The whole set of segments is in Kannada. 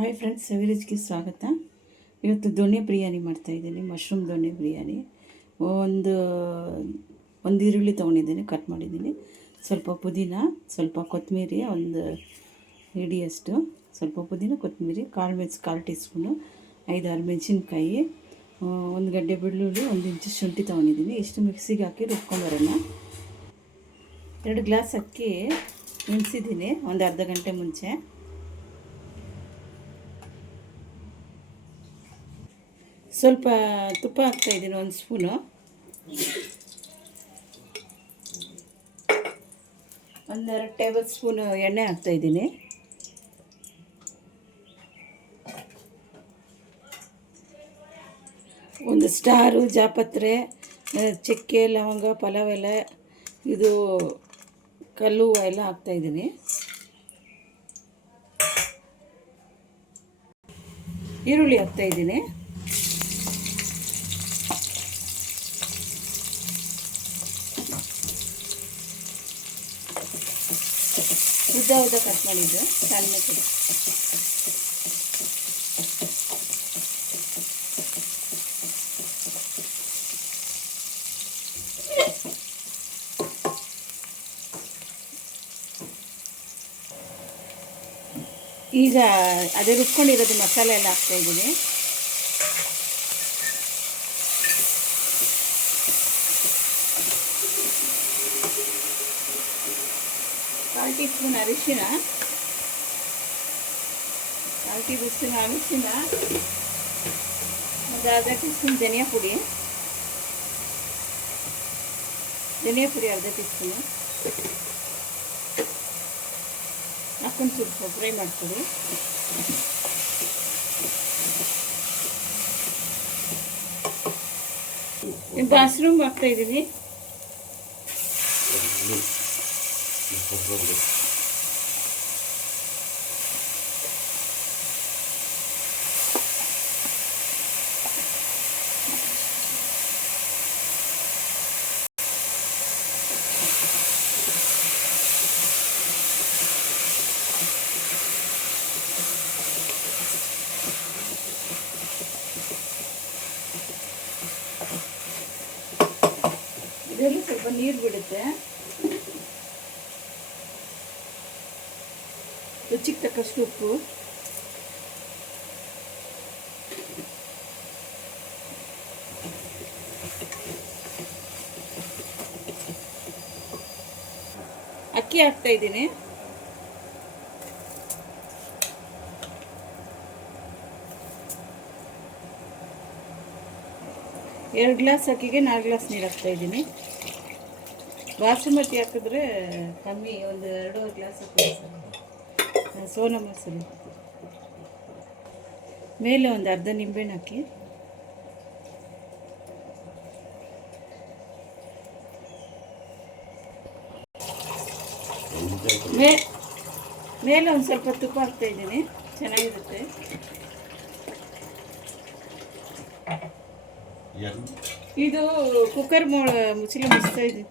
ಹಾಯ್ ಫ್ರೆಂಡ್ಸ್, ಸವಿರುಚಿಗೆ ಸ್ವಾಗತ. ಇವತ್ತು ದೊಣ್ಣೆ ಬಿರಿಯಾನಿ ಮಾಡ್ತಾಯಿದ್ದೀನಿ. ಮಶ್ರೂಮ್ ದೊಣ್ಣೆ ಬಿರಿಯಾನಿ. ಒಂದು ಈರುಳ್ಳಿ ತೊಗೊಂಡಿದ್ದೀನಿ, ಕಟ್ ಮಾಡಿದ್ದೀನಿ. ಸ್ವಲ್ಪ ಪುದೀನ, ಸ್ವಲ್ಪ ಕೊತ್ತಂಬರಿ, ಒಂದು ಹಿಡಿಯಷ್ಟು, ಸ್ವಲ್ಪ ಪುದೀನ, ಕೊತ್ತಂಬರಿ, ಕಾಲು ಟೀ ಸ್ಪೂನು, 5-6 ಮೆಣಸಿನ್ಕಾಯಿ, ಒಂದು ಗಡ್ಡೆ ಬೆಳ್ಳುಳ್ಳಿ, 1 ಇಂಚು ಶುಂಠಿ ತೊಗೊಂಡಿದ್ದೀನಿ. ಇಷ್ಟು ಮಿಕ್ಸಿಗೆ ಹಾಕಿ ರುಬ್ಕೊಂಬರೋಣ. 2 ಗ್ಲಾಸ್ ಅಕ್ಕಿ ನೆನೆಸಿದ್ದೀನಿ ಒಂದು ಅರ್ಧ ಗಂಟೆ ಮುಂಚೆ. ಸ್ವಲ್ಪ ತುಪ್ಪ ಹಾಕ್ತಾಯಿದ್ದೀನಿ, 1 ಸ್ಪೂನು. 1-2 ಟೇಬಲ್ ಸ್ಪೂನು ಎಣ್ಣೆ ಹಾಕ್ತಾಯಿದ್ದೀನಿ. ಒಂದು ಸ್ಟಾರು, ಜಾಪತ್ರೆ, ಚಕ್ಕೆ, ಲವಂಗ, ಪಲಾವ್ ಎಲೆ, ಇದು ಕಲ್ಲು ಎಲ್ಲ ಹಾಕ್ತಾಯಿದ್ದೀನಿ. ಈರುಳ್ಳಿ ಹಾಕ್ತಾಯಿದ್ದೀನಿ. ಉದ್ದ ಕಟ್ ಮಾಡಿದ್ದು ಸಣ್ಣ ಕಟ್. ಈಗ ಅದೇ ರುಬ್ಕೊಂಡಿರೋದು ಮಸಾಲೆ ಎಲ್ಲ ಹಾಕ್ತಾಯಿದ್ದೀನಿ. ಕಾಲು ಟೀ ಸ್ಪೂನ್ ಅರಿಶಿನ, ಒಂದು ಅರ್ಧ ಟೀ ಸ್ಪೂನ್ ಧನಿಯಾ ಪುಡಿ, ಅರ್ಧ ಟೀ ಸ್ಪೂನು ಹಾಕೊಂಡು ಸ್ವಲ್ಪ ಫ್ರೈ ಮಾಡ್ಕೊಳ್ಳಿ. ಮಶ್ರೂಮ್ ಹಾಕ್ತಾಯಿದ್ದೀನಿ. ಇದರಲ್ಲಿ ಸ್ವಲ್ಪ ನೀರು ಬಿಡುತ್ತೆ. ರುಚಿಗೆ ತಕ್ಕಷ್ಟು ಉಪ್ಪು, ಅಕ್ಕಿ ಹಾಕ್ತಾಯಿದ್ದೀನಿ. ಎರಡು ಗ್ಲಾಸ್ ಅಕ್ಕಿಗೆ 4 ಗ್ಲಾಸ್ ನೀರು ಹಾಕ್ತಾಯಿದ್ದೀನಿ. ಬಾಸುಮತಿ ಹಾಕಿದ್ರೆ ಕಮ್ಮಿ, ಒಂದು 2 ಗ್ಲಾಸ್ ಹಾಕ್ತೀನಿ. ಸೋನಾ ಮಸೂರಿ ಮೇಲೆ ಒಂದು ಅರ್ಧ ನಿಂಬೆಹಣ್ಣು ಹಾಕಿ, ಮೇಲೆ ಒಂದು ಸ್ವಲ್ಪ ತುಪ್ಪ ಹಾಕ್ತಾಯಿದ್ದೀನಿ. ಚೆನ್ನಾಗಿರುತ್ತೆ. ಇದು ಕುಕ್ಕರ್ ಮುಚ್ಚಳ ಮುಚ್ತಾ ಇದ್ದೀನಿ.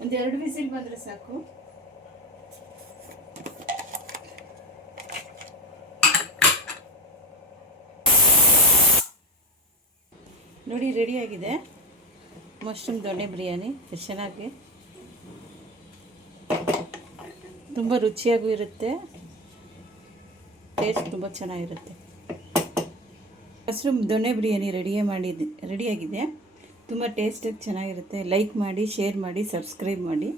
ಒಂದು 2 ವಿಸಿಲ್ ಬಂದರೆ ಸಾಕು. ನೋಡಿ, ರೆಡಿಯಾಗಿದೆ ಮಶ್ರೂಮ್ ದೊಣ್ಣೆ ಬಿರಿಯಾನಿ. ಚೆನ್ನಾಗಿ, ತುಂಬ ರುಚಿಯಾಗೂ ಇರುತ್ತೆ, ಟೇಸ್ಟ್ ತುಂಬ ಚೆನ್ನಾಗಿರುತ್ತೆ. ಮಶ್ರೂಮ್ ದೊಣ್ಣೆ ಬಿರಿಯಾನಿ ರೆಡಿಯಾಗಿದೆ. ತುಂಬ ಟೇಸ್ಟಾಗಿ ಚೆನ್ನಾಗಿರುತ್ತೆ. ಲೈಕ್ ಮಾಡಿ, ಶೇರ್ ಮಾಡಿ, ಸಬ್ಸ್ಕ್ರೈಬ್ ಮಾಡಿ.